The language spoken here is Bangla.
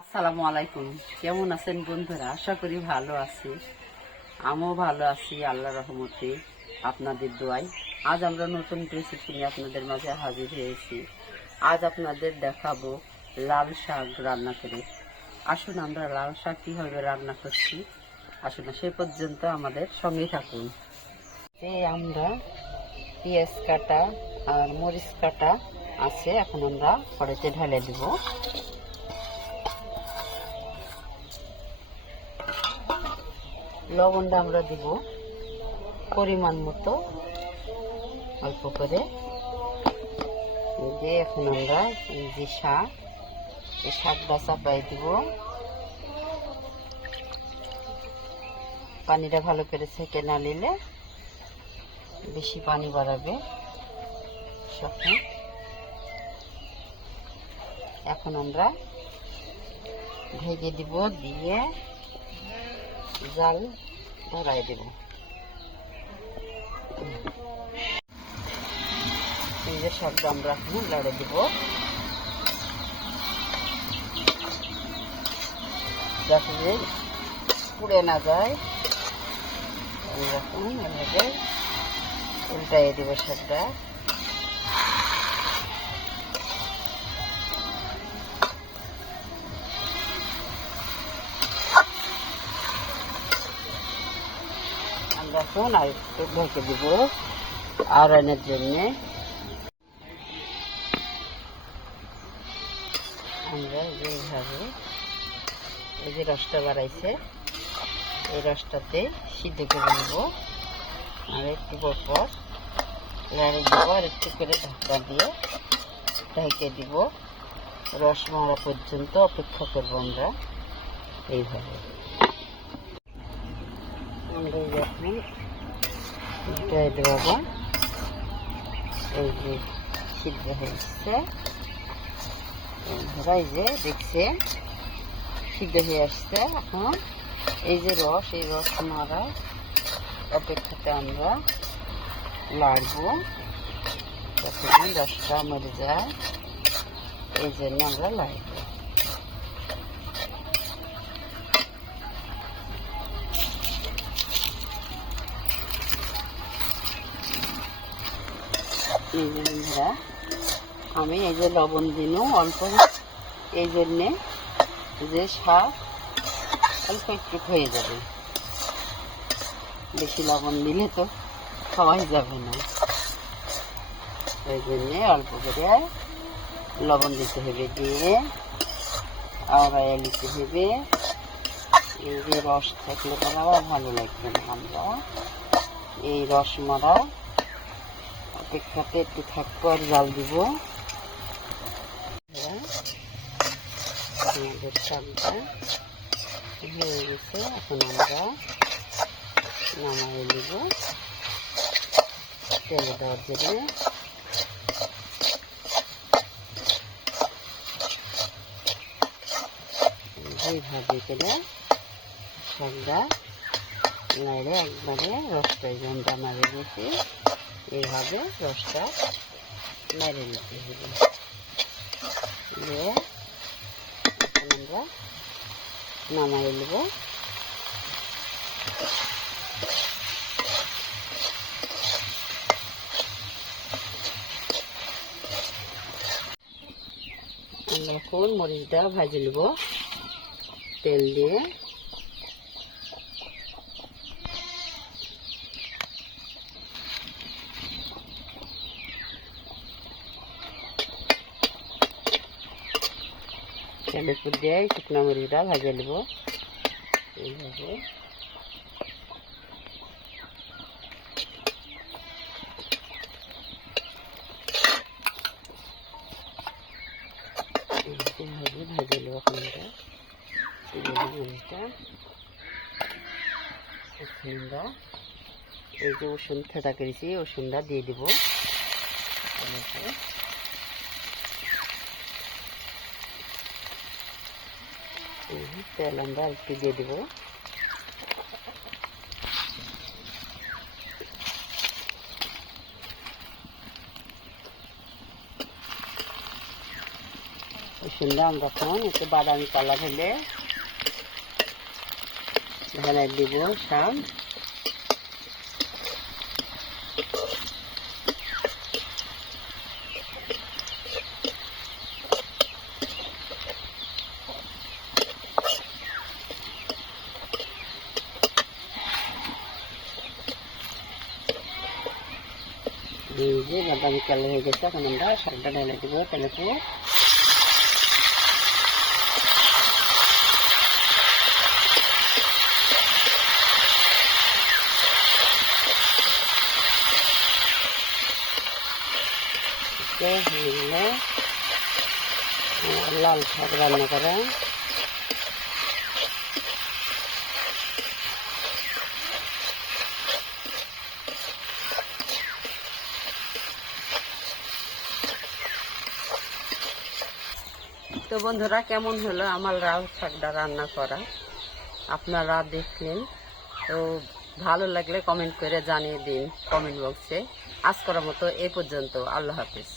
আসসালামু আলাইকুম। কেমন আছেন বন্ধুরা? আশা করি ভালো আছি। আমিও ভালো আছি আল্লাহ রহমতে, আপনাদের দোয়ায়। আজ আমরা নতুন রেসিপি নিয়ে আপনাদের মাঝে হাজির হয়েছি। আজ আপনাদের দেখাবো লাল শাক রান্না করে। আসুন আমরা লাল শাক কীভাবে রান্না করছি? আসুন, সে পর্যন্ত আমাদের সঙ্গে থাকুন। এই আমরা পেঁয়াজ কাটা আর মরিচ কাটা আছে, এখন আমরা কড়াইতে ঢেলে দিব। লবণটা আমরা দিব পরিমাণ মতো। অল্প করে। দিয়ে এখন আমরা এই যে শাক, এই শাকটা চাপাই দিব। পানিটা ভালো করে ছেঁকে না নিলে বেশি পানি বাড়াবে শাকে এখন আমরা ভেজে দিব, দিয়ে জাল ধরাই দেব। এই যে শাকটা আমরা এখন লড়ে দিব। যাতে যে পুড়ে না যায়। এরকম এভাবে উল্টাই দিব শাকটা আমরা এখন আর একটু ঢেকে দিব আয়রনের জন্যে। আমরা যেভাবে এই যে রসটা বাড়াইছে, এই রসটাতে সিদ্ধ করে নেব। আর একটু পর পর লাড়ি দিব আর একটু করে ঢাকা দিয়ে ঢেকে দিব। রস মারা পর্যন্ত অপেক্ষা করব আমরা এইভাবে। আমরা যখন উল্টাই দেবো। এই যে সিদ্ধ হয়েছে বন্ধুরা এই যে দেখছেন সিদ্ধ হয়ে আসছে এখন এই যে রস এই রস মারা অপেক্ষাতে আমরা লাড়বো তখন রসটা মরে যায় এই জন্য আমরা লাড়বো এই যে বন্ধুরা আমি এই যে লবণ দিনও অল্প। এই জন্যে যে শাক অল্প একটু হয়ে যাবে। বেশি লবণ দিলে তো খাওয়াই যাবে না। ওই জন্যে অল্প করে লবণ দিতে হবে দিয়ে আওড়াইয়া নিতে হবে। এই যে রস থাকলে পরে আবার ভালো লাগবে না আমরা। এই রস মারা অপেক্ষাতে একটু থাকব আর জাল দিব। এখন আমরা নামাই নিব। তেলে দেওয়ার জন্য। এইভাবে করে শাকটা নাইলে একবারে রসটা যেমনটা মারে গেছি এইভাবে রসটা মেরে নিতে হবে। দিয়ে আমরা নামাই নেব। আমরা এখন মরিচটা ভাজি নেব তেল দিয়ে। তেলের উপর দিয়ে শুকনো মরিচটা ভাজে নেব এইভাবে এইভাবে ভাজে নেব এই যে ওষুধ থেতা করেছি ওষুধটা দিয়ে দেবো টমেটো এই তেল আমরা একটু দিয়ে দেবো। শুনলাম আমরা একটু বাদামি কালার হলে এখানে দিব শাম এই যে বাদামি কালার হয়ে গেছে এখন আমরা শাকটা ঢেলে দিব তেলেতে তো বন্ধুরা, কেমন হলো আমার লাউ শাকটা রান্না করা? আপনারা দেখলেন। তো ভালো লাগলে কমেন্ট করে জানিয়ে দিন কমেন্ট বক্সে আজ করার মতো এ পর্যন্ত। আল্লাহ হাফিজ।